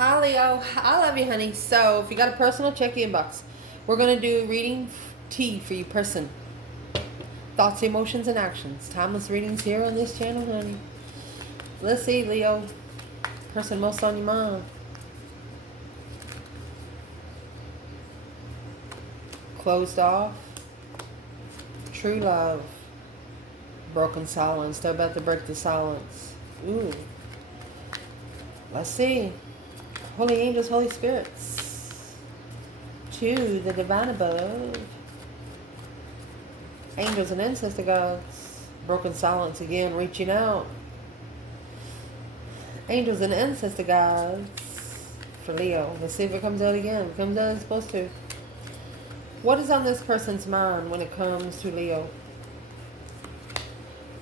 Hi Leo, I love you, honey. So if you got a personal, check your inbox. We're gonna do reading tea for you, person. Thoughts, emotions, and actions. Timeless readings here on this channel, honey. Let's see, Leo. Person most on your mind. Closed off. True love. Broken silence. They're about to break the silence. Ooh. Let's see. Holy angels, Holy spirits. To the divine above. Angels and ancestor gods. Broken silence again, reaching out. Angels and ancestor gods for Leo. Let's see if it comes out again. If it comes out as it's supposed to. What is on this person's mind when it comes to Leo?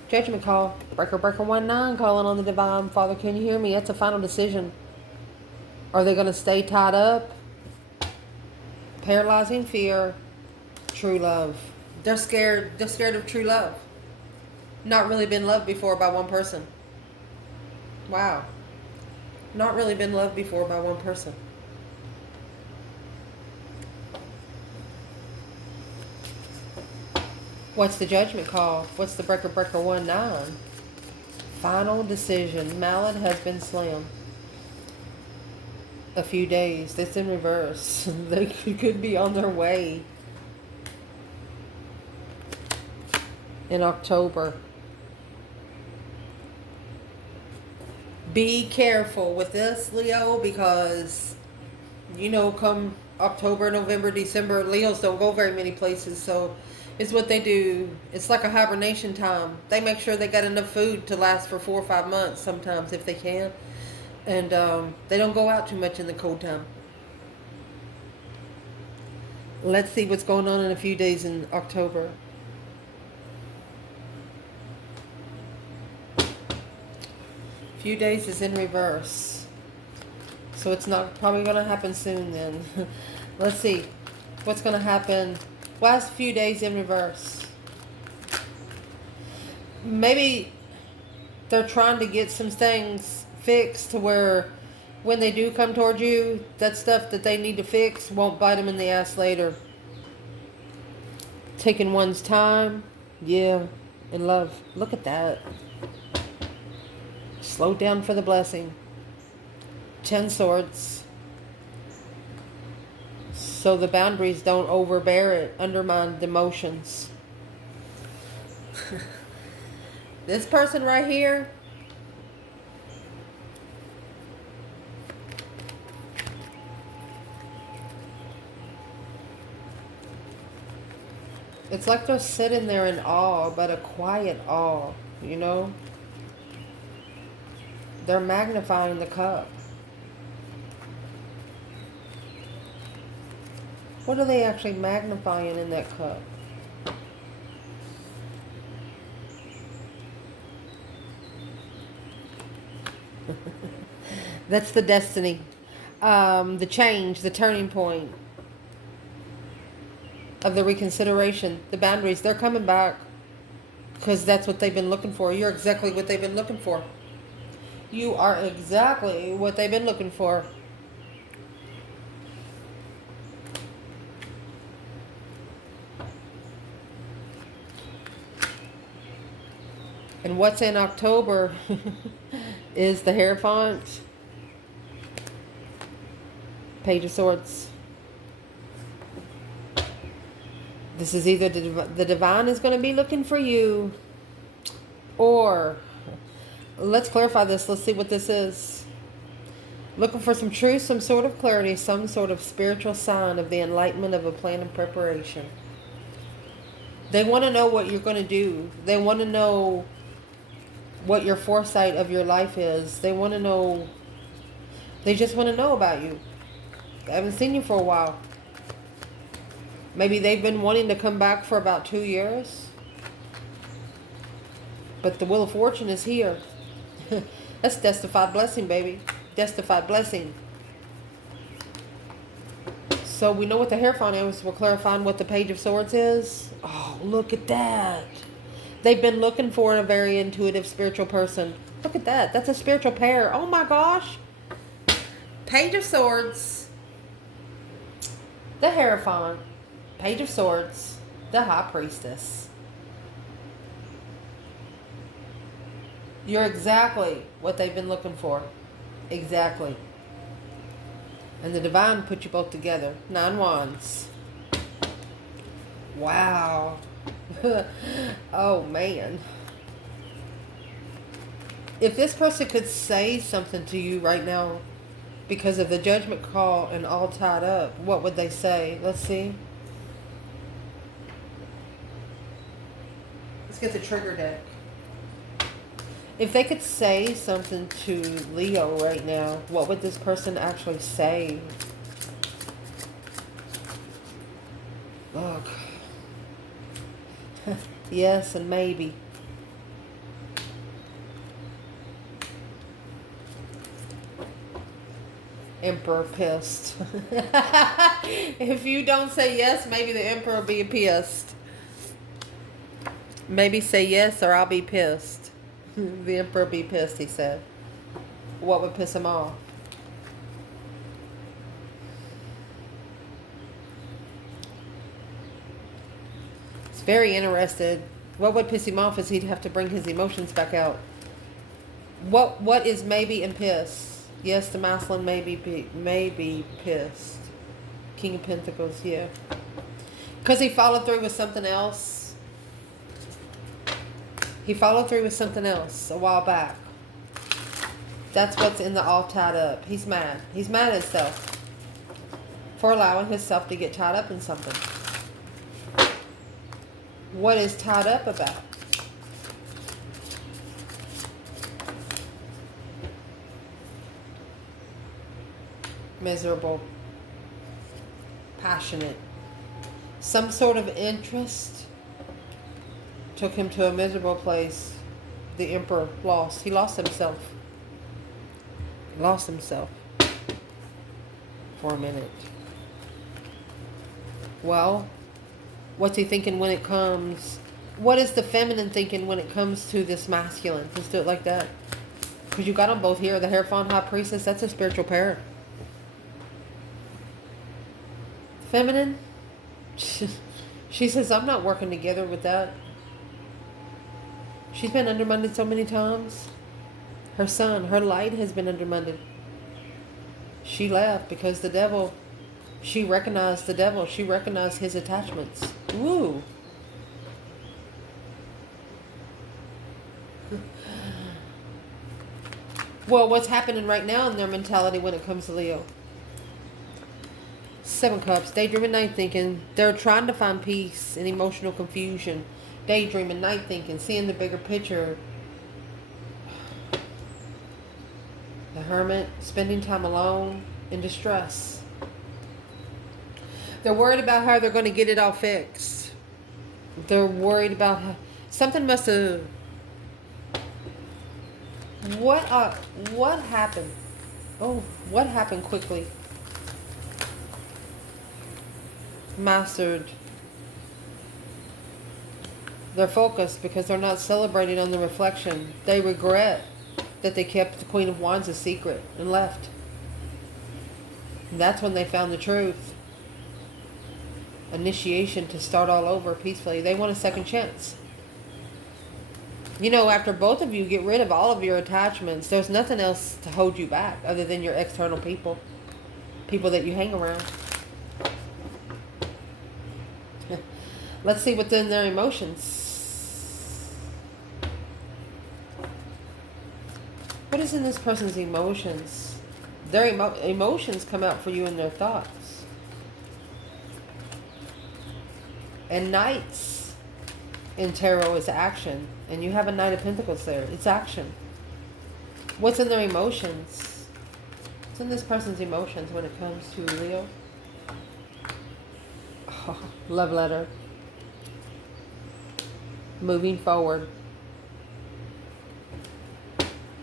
Judgment call. Breaker 19 calling on the divine. Father, can you hear me? That's a final decision. Are they going to stay tied up? Paralyzing fear. True love. They're scared. They're scared of true love. Not really been loved before by one person. Wow. Not really been loved before by one person. What's the judgment call? What's the breaker 19? Final decision. Mallet has been slammed. A few days. That's in reverse. They could be on their way in October. Be careful with this, Leo, because you know, come October, November, December, Leos don't go very many places, so it's what they do. It's like a hibernation time. They make sure they got enough food to last for 4 or 5 months sometimes if they can. And they don't go out too much in the cold time. Let's see what's going on in a few days in October. Few days is in reverse. So it's not probably going to happen soon then. Let's see what's going to happen. Last few days in reverse. Maybe they're trying to get some things fixed to where when they do come toward you, that stuff that they need to fix won't bite them in the ass later. Taking one's time. Yeah. In love. Look at that. Slow down for the blessing. 10 swords. So the boundaries don't overbear it, undermine the emotions. This person right here, it's like they're sitting there in awe, but a quiet awe, you know? They're magnifying the cup. What are they actually magnifying in that cup? That's the destiny. The change, the turning point of the reconsideration, the boundaries. They're coming back because that's what they've been looking for. You're exactly what they've been looking for. You are exactly what they've been looking for. And what's in October is the Hierophant, Page of Swords. This is either the divine is going to be looking for you, or let's clarify this. Let's see what this is. Looking for some truth, some sort of clarity, some sort of spiritual sign of the enlightenment of a plan and preparation. They want to know what you're going to do. They want to know what your foresight of your life is. They want to know. They just want to know about you. I haven't seen you for a while. Maybe they've been wanting to come back for about 2 years. But the Wheel of Fortune is here. That's testified blessing, baby. Testified blessing. So we know what the Hierophant is. We're clarifying what the Page of Swords is. Oh, look at that. They've been looking for a very intuitive spiritual person. Look at that. That's a spiritual pair. Oh my gosh. Page of Swords, the Hierophant, Page of Swords, the High Priestess. You're exactly what they've been looking for. Exactly. And the Divine put you both together. 9 Wands. Wow. Oh, man. If this person could say something to you right now because of the Judgment Call and all tied up, what would they say? Let's see. Let's get the trigger deck. If they could say something to Leo right now, what would this person actually say? Look. Yes, and maybe. Emperor pissed. If you don't say yes, maybe the Emperor will be pissed. Maybe say yes or I'll be pissed. The Emperor be pissed, he said. What would piss him off? He's very interested. What would piss him off is he'd have to bring his emotions back out. What is maybe and piss? Yes, the masculine may be pissed. King of Pentacles, yeah. Because he followed through with something else. He followed through with something else a while back. That's what's in the all tied up. He's mad. He's mad at himself for allowing himself to get tied up in something. What is tied up about? Miserable. Passionate. Some sort of interest took him to a miserable place. The Emperor lost. He lost himself. Lost himself. For a minute. Well, what's he thinking when it comes? What is the feminine thinking when it comes to this masculine? Let's do it like that. Because you got them both here. The Hierophant, High Priestess, that's a spiritual pair. Feminine, she says, I'm not working together with that. She's been undermined so many times. Her son, her light has been undermined. She left because the devil, she recognized the devil. She recognized his attachments. Woo. Well, what's happening right now in their mentality when it comes to Leo? 7 Cups, daydreaming, night thinking. They're trying to find peace in emotional confusion. Daydreaming, night thinking, seeing the bigger picture. The Hermit, spending time alone, in distress. They're worried about how they're going to get it all fixed. They're worried about how, something must have... What happened? Oh, what happened quickly? Mastered. They're focused because they're not celebrating on the reflection. They regret that they kept the Queen of Wands a secret and left. And that's when they found the truth. Initiation to start all over peacefully. They want a second chance. You know, after both of you get rid of all of your attachments, there's nothing else to hold you back other than your external people. People that you hang around. Let's see what's in their emotions. What is in this person's emotions? Their emotions come out for you in their thoughts. And Knights in tarot is action. And you have a Knight of Pentacles there. It's action. What's in their emotions? What's in this person's emotions when it comes to Leo? Oh, love letter. Moving forward.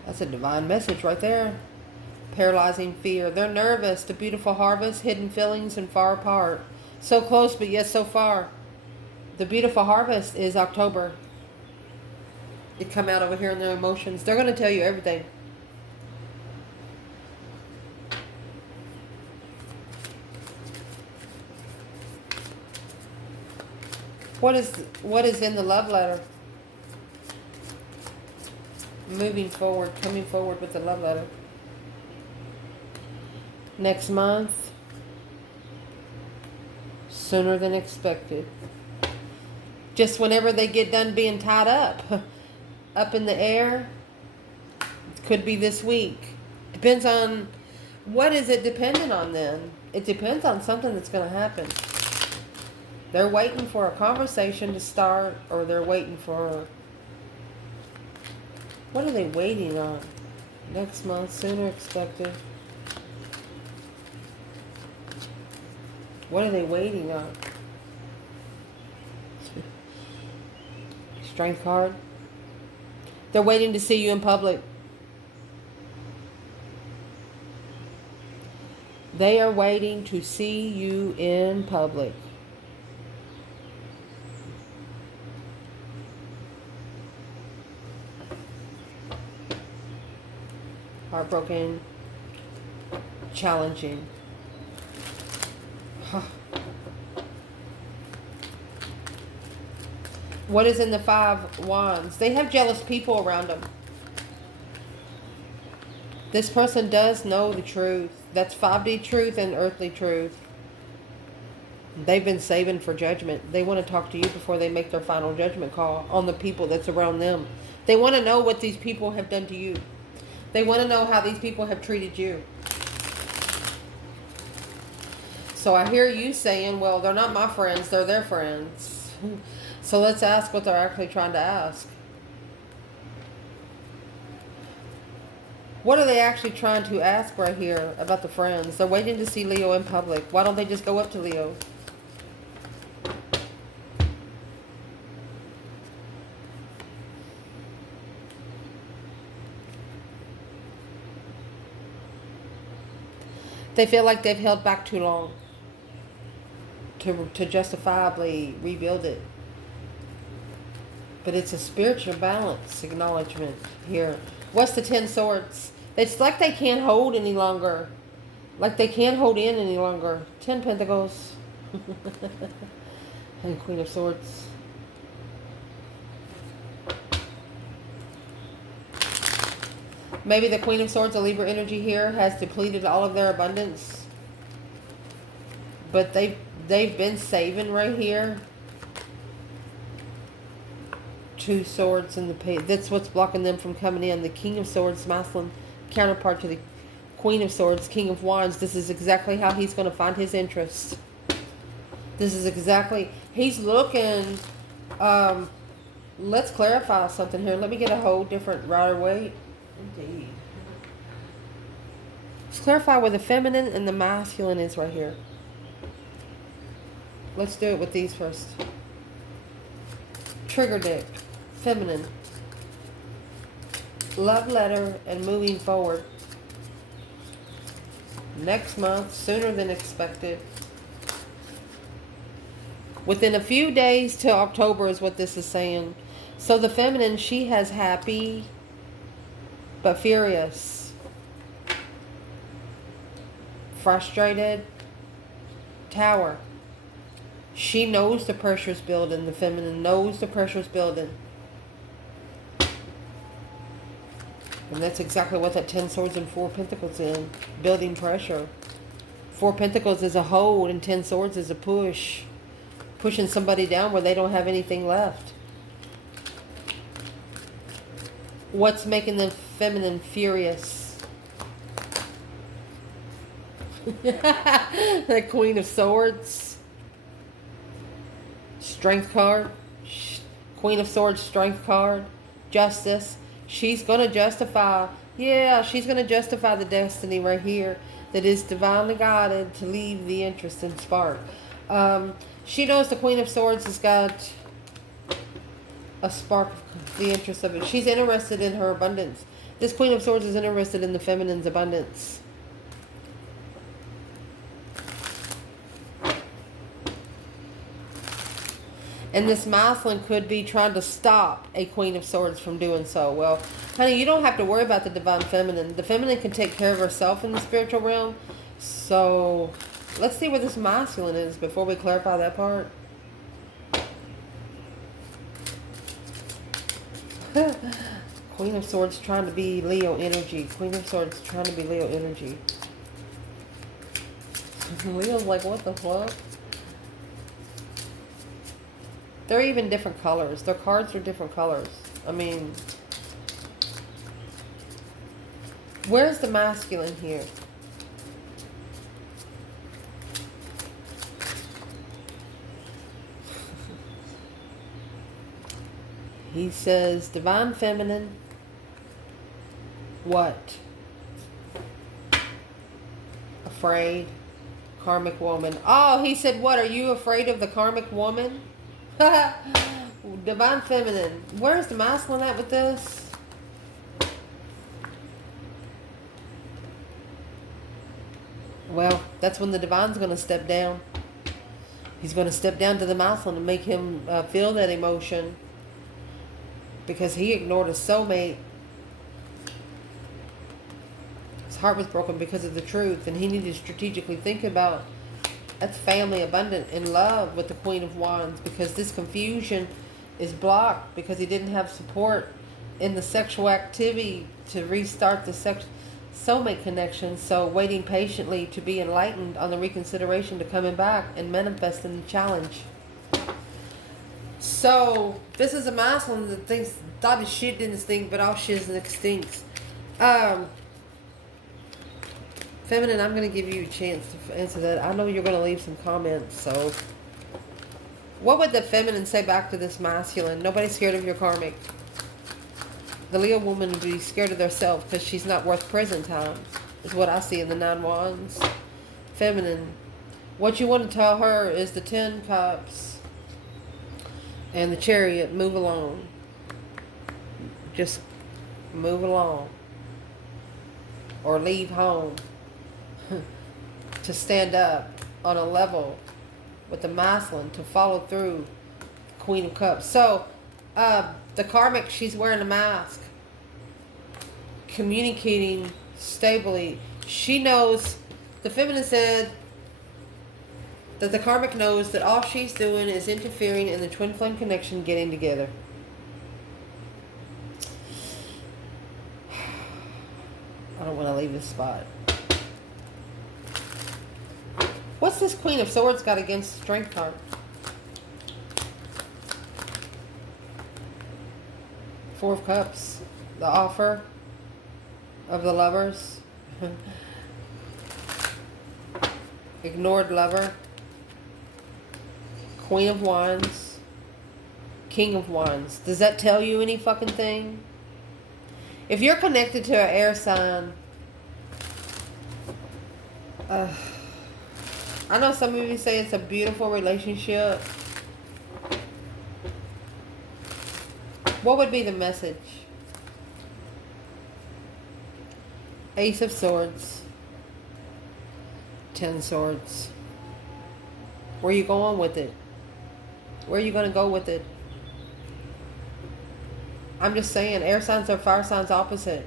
That's a divine message right there. Paralyzing fear. They're nervous. The beautiful harvest, hidden feelings, and far apart. So close, but yet so far. The beautiful harvest is October. It come out over here in their emotions. They're going to tell you everything. What is in the love letter? Moving forward, coming forward with the love letter. Next month, sooner than expected. Just whenever they get done being tied up in the air, it could be this week. Depends on, what is it dependent on then? It depends on something that's going to happen. They're waiting for a conversation to start, or they're waiting for, what are they waiting on? Next month, sooner expected. What are they waiting on? Strength card. They're waiting to see you in public. They are waiting to see you in public. Heartbroken. Challenging. What is in the 5 wands? They have jealous people around them. This person does know the truth. That's 5D truth and earthly truth. They've been saving for judgment. They want to talk to you before they make their final judgment call on the people that's around them. They want to know what these people have done to you. They want to know how these people have treated you. So I hear you saying, well, they're not my friends, they're their friends. So let's ask what they're actually trying to ask. What are they actually trying to ask right here about the friends? They're waiting to see Leo in public. Why don't they just go up to Leo? They feel like they've held back too long to justifiably rebuild it. But it's a spiritual balance acknowledgement here. What's the 10 swords? It's like they can't hold any longer. Like they can't hold in any longer. 10 pentacles. And Queen of Swords. Maybe the Queen of Swords, the Libra energy here, has depleted all of their abundance. But they've been saving right here. 2 swords in the page. That's what's blocking them from coming in. The King of Swords, masculine counterpart to the Queen of Swords, King of Wands. This is exactly how he's going to find his interest. This is exactly, he's looking, let's clarify something here. Let me get a whole different rider weight. Indeed. Let's clarify where the feminine and the masculine is right here. Let's do it with these first. Trigger deck. Feminine. Love letter and moving forward. Next month, sooner than expected. Within a few days till October is what this is saying. So the feminine, she has happy but furious. Frustrated. Tower. She knows the pressure's building. The feminine knows the pressure's building. And that's exactly what that 10 swords and 4 pentacles in. Building pressure. 4 pentacles is a hold and 10 swords is a push. Pushing somebody down where they don't have anything left. What's making the feminine furious? The Queen of Swords. Strength card. Queen of Swords, strength card. Justice. She's going to justify, yeah, she's going to justify the destiny right here that is divinely guided to leave the interest and spark. She knows the Queen of Swords has got a spark of the interest of it. She's interested in her abundance. This Queen of Swords is interested in the feminine's abundance. And this masculine could be trying to stop a Queen of Swords from doing so. Well, honey, you don't have to worry about the divine feminine. The feminine can take care of herself in the spiritual realm. So let's see where this masculine is before we clarify that part. Queen of Swords trying to be Leo energy. Queen of Swords trying to be Leo energy. Leo's like, what the fuck? They're even different colors. Their cards are different colors. I mean, where's the masculine here? He says, divine feminine. What? Afraid. Karmic woman. Oh, he said, what? Are you afraid of the karmic woman? Divine feminine. Where's the masculine at with this? Well, that's when the divine's going to step down. He's going to step down to the masculine and make him feel that emotion. Because he ignored his soulmate. His heart was broken because of the truth. And he needed to strategically think about, that's family abundant in love with the Queen of Wands. Because this confusion is blocked. Because he didn't have support in the sexual activity to restart the soulmate connection. So waiting patiently to be enlightened on the reconsideration to coming back and manifesting the challenge. So, this is a masculine that thought his shit didn't stink, but all shit stinks. Feminine, I'm going to give you a chance to answer that. I know you're going to leave some comments, so. What would the feminine say back to this masculine? Nobody's scared of your karmic. The Leo woman would be scared of herself because she's not worth prison time, is what I see in the 9 Wands. Feminine. What you want to tell her is the 10 Cups. And the Chariot, move along. Just move along. Or leave home. To stand up on a level with the masculine. To follow through the Queen of Cups. So, the karmic, she's wearing a mask. Communicating stably. She knows, the feminine said, that the karmic knows that all she's doing is interfering in the twin flame connection getting together. I don't want to leave this spot. What's this Queen of Swords got against the Strength card? Four of Cups. The offer of the lovers. Ignored lover. Queen of Wands. King of Wands. Does that tell you any fucking thing? If you're connected to an air sign, I know some of you say it's a beautiful relationship. What would be the message? Ace of Swords. 10 Swords. Where are you going with it? Where are you going to go with it? I'm just saying, air signs are fire signs opposite.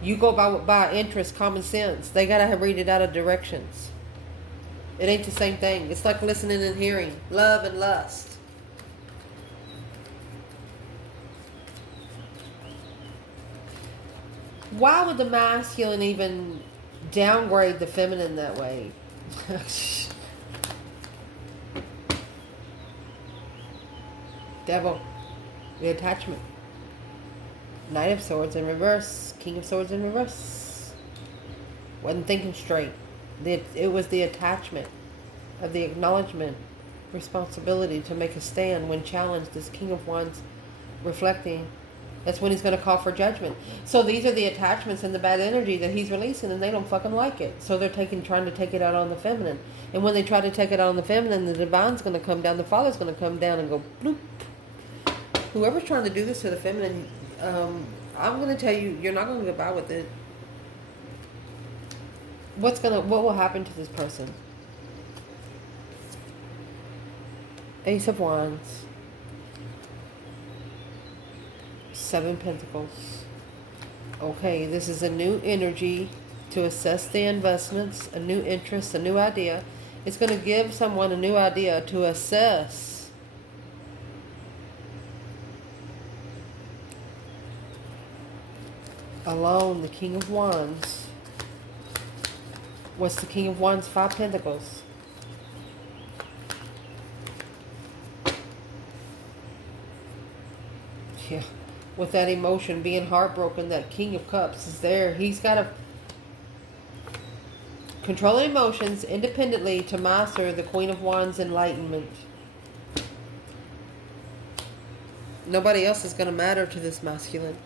You go by interest, common sense. They got to read it out of directions. It ain't the same thing. It's like listening and hearing. Love and lust. Why would the masculine even downgrade the feminine that way? Devil. The attachment. Knight of Swords in reverse. King of Swords in reverse. Wasn't thinking straight. It was the attachment of the acknowledgement, responsibility to make a stand when challenged. This King of Wands reflecting. That's when he's going to call for judgment. So these are the attachments and the bad energy that he's releasing, and they don't fucking like it. So they're trying to take it out on the feminine. And when they try to take it out on the feminine, the divine's going to come down. The father's going to come down and go bloop. Whoever's trying to do this to the feminine, I'm going to tell you, you're not going to get by with it. What will happen to this person? Ace of Wands. 7 Pentacles. Okay, this is a new energy to assess the investments, a new interest, a new idea. It's going to give someone a new idea to assess Alone, the King of Wands. What's the King of Wands? 5 Pentacles. Yeah. With that emotion, being heartbroken, that King of Cups is there. He's got to control emotions independently to master the Queen of Wands enlightenment. Nobody else is going to matter to this masculine.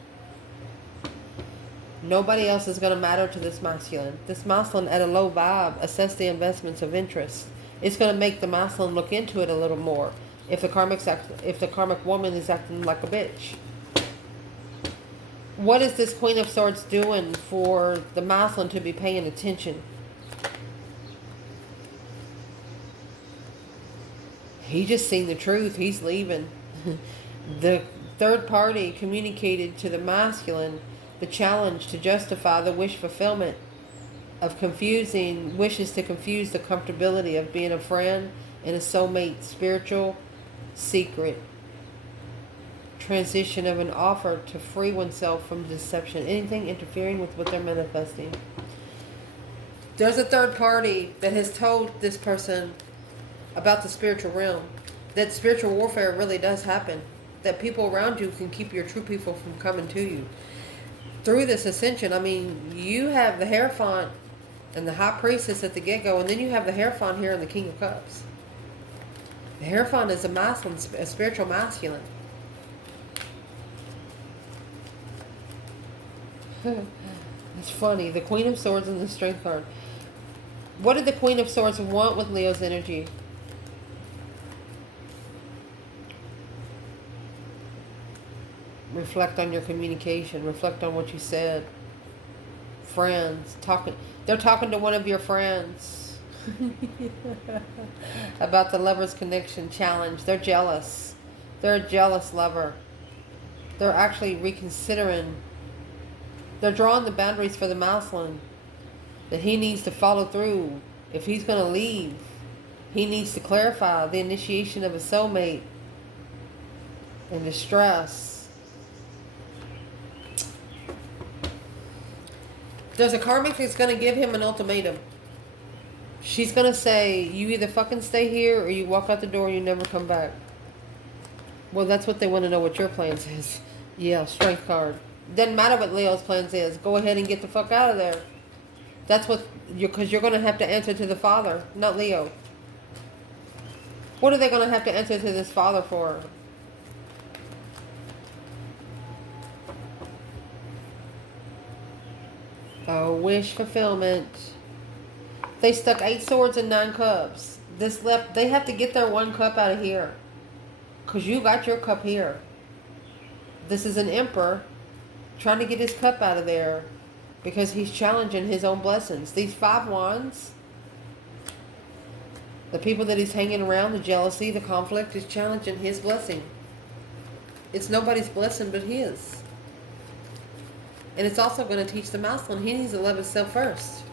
Nobody else is going to matter to this masculine. This masculine at a low vibe, assess the investments of interest. It's going to make the masculine look into it a little more. If the karmic woman is acting like a bitch. What is this Queen of Swords doing for the masculine to be paying attention? He just seen the truth. He's leaving. The third party communicated to the masculine the challenge to justify the wish fulfillment of wishes to confuse the comfortability of being a friend and a soulmate, spiritual secret transition of an offer to free oneself from deception, anything interfering with what they're manifesting. There's a third party that has told this person about the spiritual realm, that spiritual warfare really does happen, that people around you can keep your true people from coming to you. Through this ascension, I mean, you have the Hierophant and the High Priestess at the get-go, and then you have the Hierophant here and the King of Cups. The Hierophant is a masculine, a spiritual masculine. It's funny. The Queen of Swords and the Strength card. What did the Queen of Swords want with Leo's energy? Reflect on your communication. Reflect on what you said. Friends. They're talking to one of your friends. About the Lover's Connection challenge. They're jealous. They're a jealous lover. They're actually reconsidering. They're drawing the boundaries for the masculine. That he needs to follow through. If he's going to leave, he needs to clarify the initiation of a soulmate in distress. There's a karmic that's going to give him an ultimatum. She's going to say, you either fucking stay here or you walk out the door and you never come back. Well, that's what they want to know, what your plans is. Yeah, Strength card. Doesn't matter what Leo's plans is. Go ahead and get the fuck out of there. That's what, because you're going to have to answer to the father, not Leo. What are they going to have to answer to this father for? Oh, wish fulfillment. They stuck 8 swords and 9 cups. This left, they have to get their 1 cup out of here. Because you got your cup here. This is an emperor trying to get his cup out of there. Because he's challenging his own blessings. These 5 wands. The people that he's hanging around, the jealousy, the conflict, is challenging his blessing. It's nobody's blessing but his. And it's also going to teach the masculine he needs to love himself first.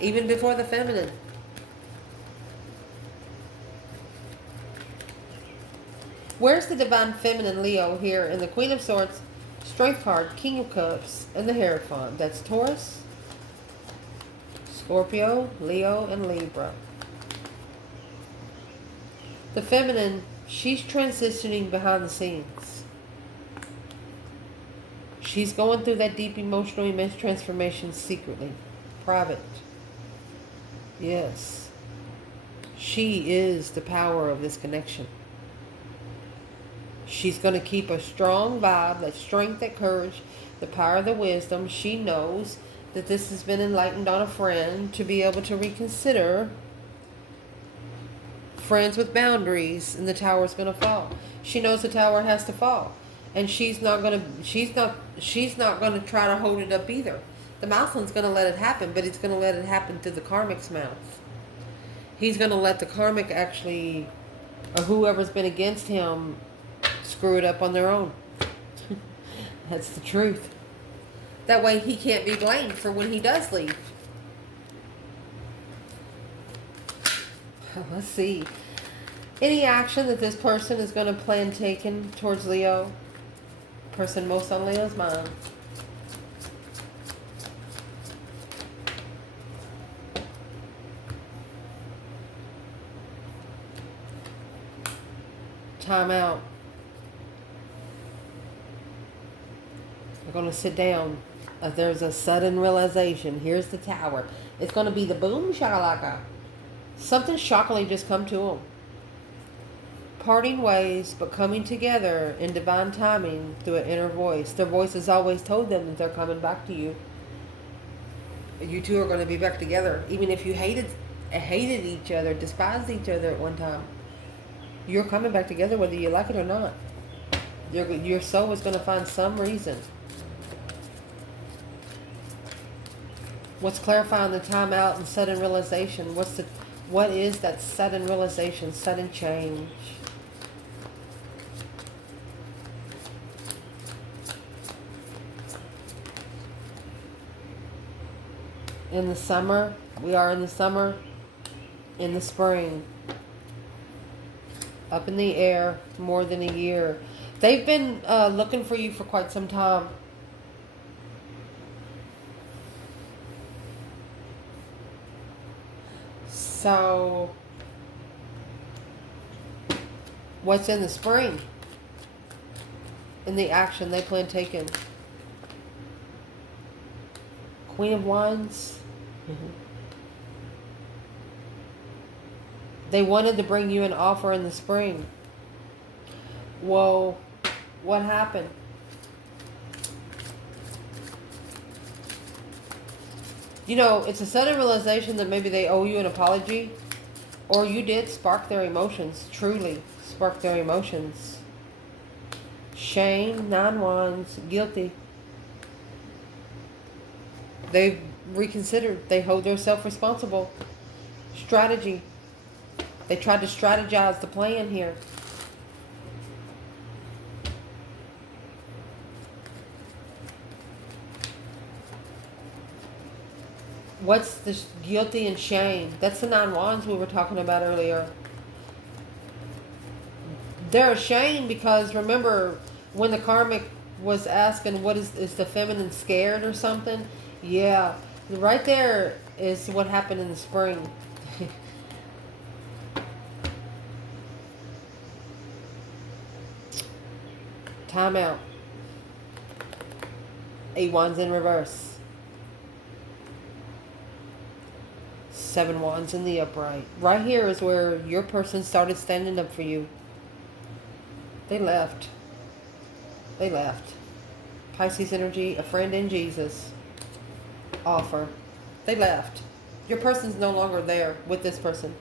Even before the feminine. Where's the divine feminine Leo here in the Queen of Swords, Strength card, King of Cups, and the Hierophant? That's Taurus, Scorpio, Leo, and Libra. The feminine, she's transitioning behind the scenes. She's going through that deep emotional immense transformation secretly. Private. Yes. She is the power of this connection. She's going to keep a strong vibe, that strength, that courage, the power of the wisdom. She knows that this has been enlightened on a friend to be able to reconsider. Friends with boundaries, and the tower's going to fall. She knows the tower has to fall. And she's not going to try to hold it up either. The masculine's going to let it happen, but he's going to let it happen through the karmic's mouth. He's going to let the karmic actually, or whoever's been against him, screw it up on their own. That's the truth. That way he can't be blamed for when he does leave. Let's see. Any action that this person is going to plan taking towards Leo? Person most on Leo's mind. Time out. We're going to sit down. There's a sudden realization. Here's the tower. It's going to be the boom shakalaka. Something shockingly just come to them. Parting ways, but coming together in divine timing through an inner voice. Their voice has always told them that they're coming back to you. You two are going to be back together. Even if you hated each other, despised each other at one time. You're coming back together whether you like it or not. Your soul is going to find some reason. What's clarifying the time out and sudden realization? What is that sudden realization, sudden change? In the summer, we are in the summer, in the spring, up in the air, more than a year. They've been looking for you for quite some time. So, what's in the spring? In the action they plan taking? Queen of Wands. They wanted to bring you an offer in the spring. Whoa, what happened? You know, it's a sudden realization that maybe they owe you an apology, or you did spark their emotions, truly spark their emotions. Shame, 9 Wands, guilty. They've reconsidered. They hold themselves responsible. Strategy. They tried to strategize the plan here. What's the guilty and shame? That's the 9 Wands we were talking about earlier. They're ashamed because, remember, when the Karmic was asking, what is the feminine scared or something? Yeah, right there is what happened in the spring. Time out. 8 Wands in reverse. 7 Wands in the upright. Right here is where your person started standing up for you. They left. They left. Pisces energy, a friend in Jesus. Offer. They left. Your person's no longer there with this person.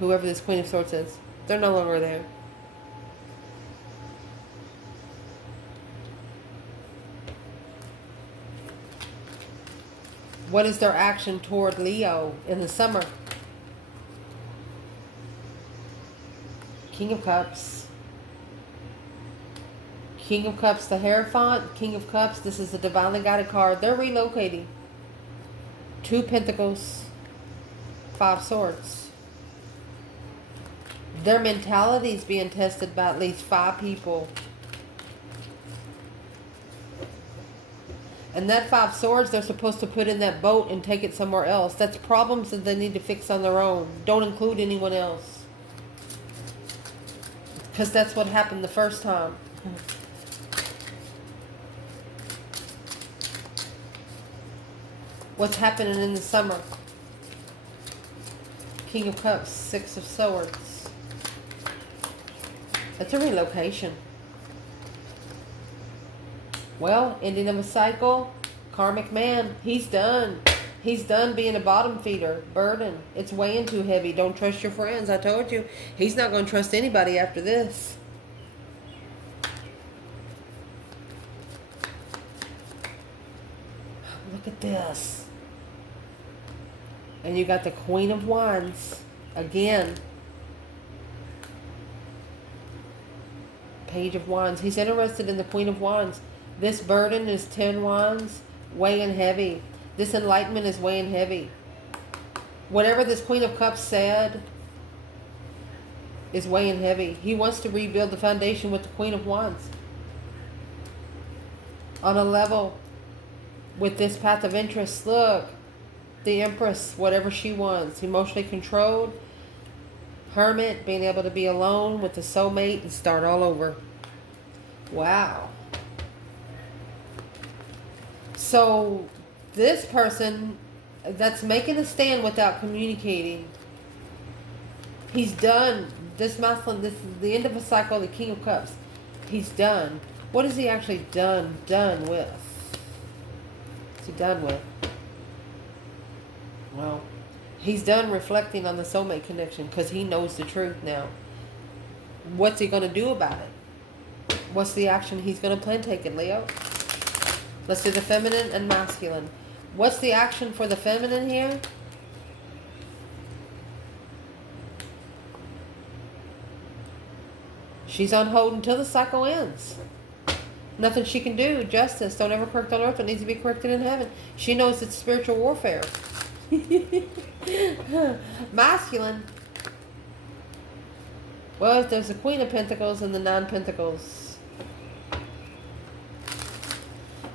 Whoever this Queen of Swords is. They're no longer there. What is their action toward Leo in the summer? King of Cups. King of Cups, the Hierophant. King of Cups, this is the divinely guided card. They're relocating. 2 Pentacles. 5 Swords. Their mentality is being tested by at least 5 people. And that 5 Swords, they're supposed to put in that boat and take it somewhere else. That's problems that they need to fix on their own. Don't include anyone else. Because that's what happened the first time. What's happening in the summer? King of Cups, 6 of Swords. That's a relocation. Well, ending of a cycle. Karmic man, he's done. He's done being a bottom feeder. Burden. It's weighing too heavy. Don't trust your friends. I told you. He's not going to trust anybody after this. Look at this. And you got the Queen of Wands. Again. Page of Wands. He's interested in the Queen of Wands. This burden is 10 Wands, weighing heavy. This enlightenment is weighing heavy. Whatever this Queen of Cups said is weighing heavy. He wants to rebuild the foundation with the Queen of Wands. On a level with this path of interest. Look, the Empress, whatever she wants. Emotionally controlled. Hermit, being able to be alone with the soulmate and start all over. Wow. So this person that's making a stand without communicating, he's done. This masculine, this is the end of a cycle, the King of Cups. He's done. What is he actually done with? What's he done with? Well, he's done reflecting on the soulmate connection because he knows the truth now. What's he going to do about it? What's the action he's going to plan taking, Leo? Let's do the feminine and masculine. What's the action for the feminine here? She's on hold until the cycle ends. Nothing she can do. Justice. Don't ever correct on earth. It needs to be corrected in heaven. She knows it's spiritual warfare. Masculine. Well, there's the Queen of Pentacles and the Nine Pentacles.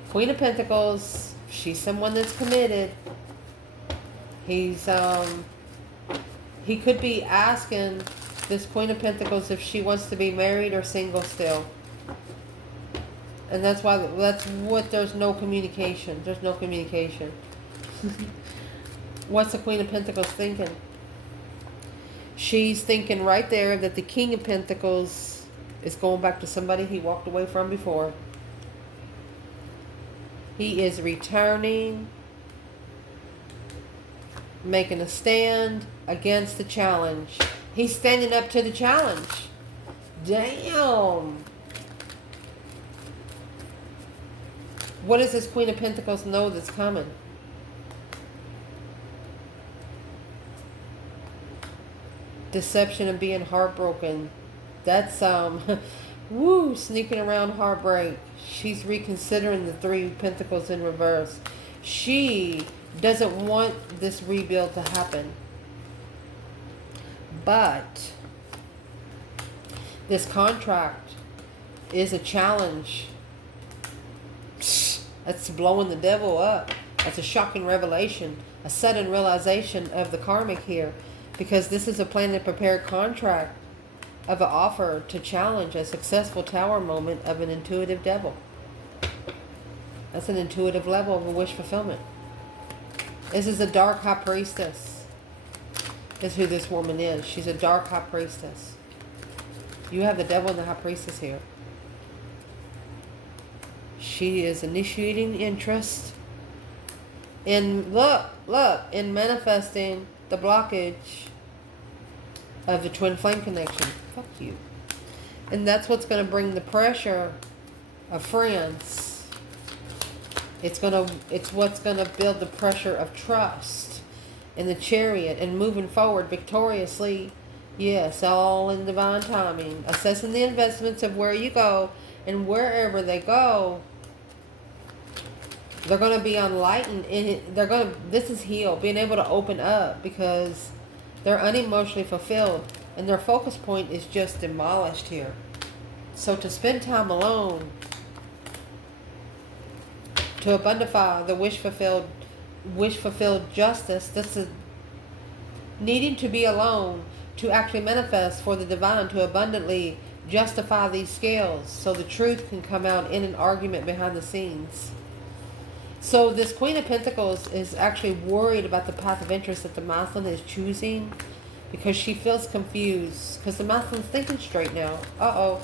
Queen of Pentacles. She's someone that's committed. He could be asking this Queen of Pentacles if she wants to be married or single still. And that's what there's no communication. There's no communication. What's the Queen of Pentacles thinking? She's thinking right there that the King of Pentacles is going back to somebody he walked away from before. He is returning, making a stand against the challenge. He's standing up to the challenge. Damn. What does this Queen of Pentacles know that's coming? Deception and being heartbroken. That's woo, sneaking around heartbreak. She's reconsidering the Three of Pentacles in reverse. She doesn't want this rebuild to happen. But this contract is a challenge. That's blowing the devil up. That's a shocking revelation. A sudden realization of the karmic here. Because this is a planned and prepared contract of an offer to challenge a successful tower moment of an intuitive devil. That's an intuitive level of a wish fulfillment. This is a dark high priestess. Is who this woman is. She's a dark high priestess. You have the devil and the high priestess here. She is initiating interest in, look, in manifesting the blockage of the twin flame connection. Fuck you. And that's what's going to bring the pressure of friends. It's what's going to build the pressure of trust in the Chariot and moving forward victoriously. Yes, all in divine timing. Assessing the investments of where you go, and wherever they go, they're going to be enlightened. This is healed, being able to open up because they're unemotionally fulfilled and their focus point is just demolished here. So to spend time alone, to abundify the wish fulfilled justice, this is needing to be alone to actually manifest for the divine to abundantly justify these scales so the truth can come out in an argument behind the scenes. So this Queen of Pentacles is actually worried about the path of interest that the masculine is choosing because she feels confused. Because the masculine's thinking straight now. Uh-oh.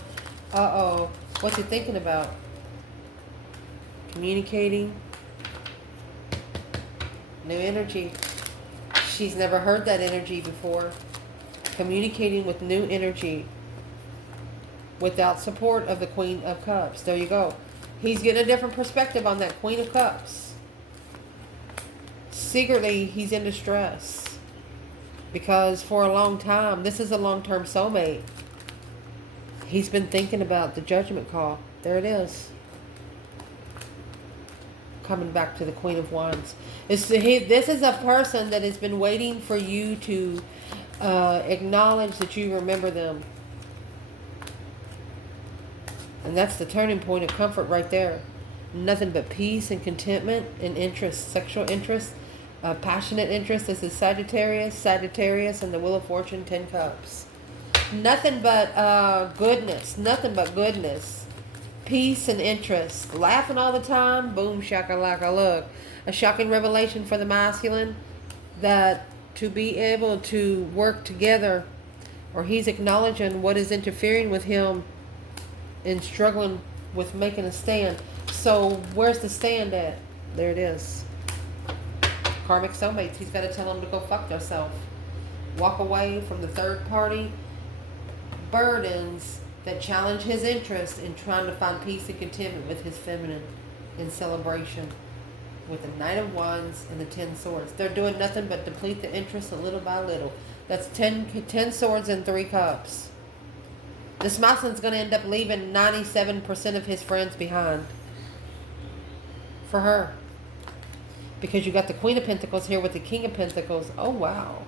Uh-oh. What's he thinking about? Communicating. New energy. She's never heard that energy before. Communicating with new energy. Without support of the Queen of Cups. There you go. He's getting a different perspective on that Queen of Cups. Secretly, he's in distress. Because for a long time, this is a long-term soulmate. He's been thinking about the judgment call. There it is. Coming back to the Queen of Wands. This is a person that has been waiting for you to acknowledge that you remember them. And that's the turning point of comfort right there. Nothing but peace and contentment and interest, sexual interest. Passionate interest. This is Sagittarius. Sagittarius and the Wheel of Fortune, 10 Cups. Nothing but goodness. Nothing but goodness. Peace and interest. Laughing all the time. Boom, shakalaka. Look. A shocking revelation for the masculine. That to be able to work together, or he's acknowledging what is interfering with him and struggling with making a stand. So where's the stand at? There it is. Karmic soulmates. He's got to tell them to go fuck themselves. Walk away from the third party burdens that challenge his interest in trying to find peace and contentment with his feminine in celebration with the Knight of Wands and the 10 Swords. They're doing nothing but deplete the interest little by little. That's 10 Swords and 3 Cups. This masculine's going to end up leaving 97% of his friends behind for her. Because you got the Queen of Pentacles here with the King of Pentacles. Oh, wow.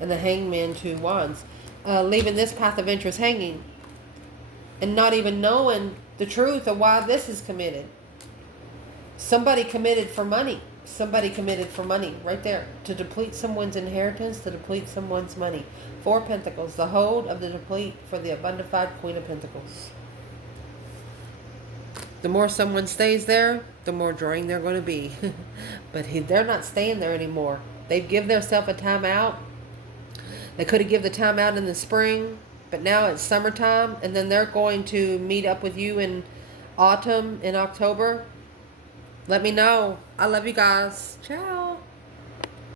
And the Hangman, 2 Wands. Leaving this path of interest hanging. And not even knowing the truth of why this is committed. Somebody committed for money. Somebody committed for money. Right there. To deplete someone's inheritance. To deplete someone's money. 4 Pentacles. The hold of the deplete for the abundified Queen of Pentacles. The more someone stays there, the more drained they're going to be. But they're not staying there anymore. They've given themselves a time out. They could have given the time out in the spring, but now it's summertime, and then they're going to meet up with you in autumn, in October. Let me know. I love you guys. Ciao.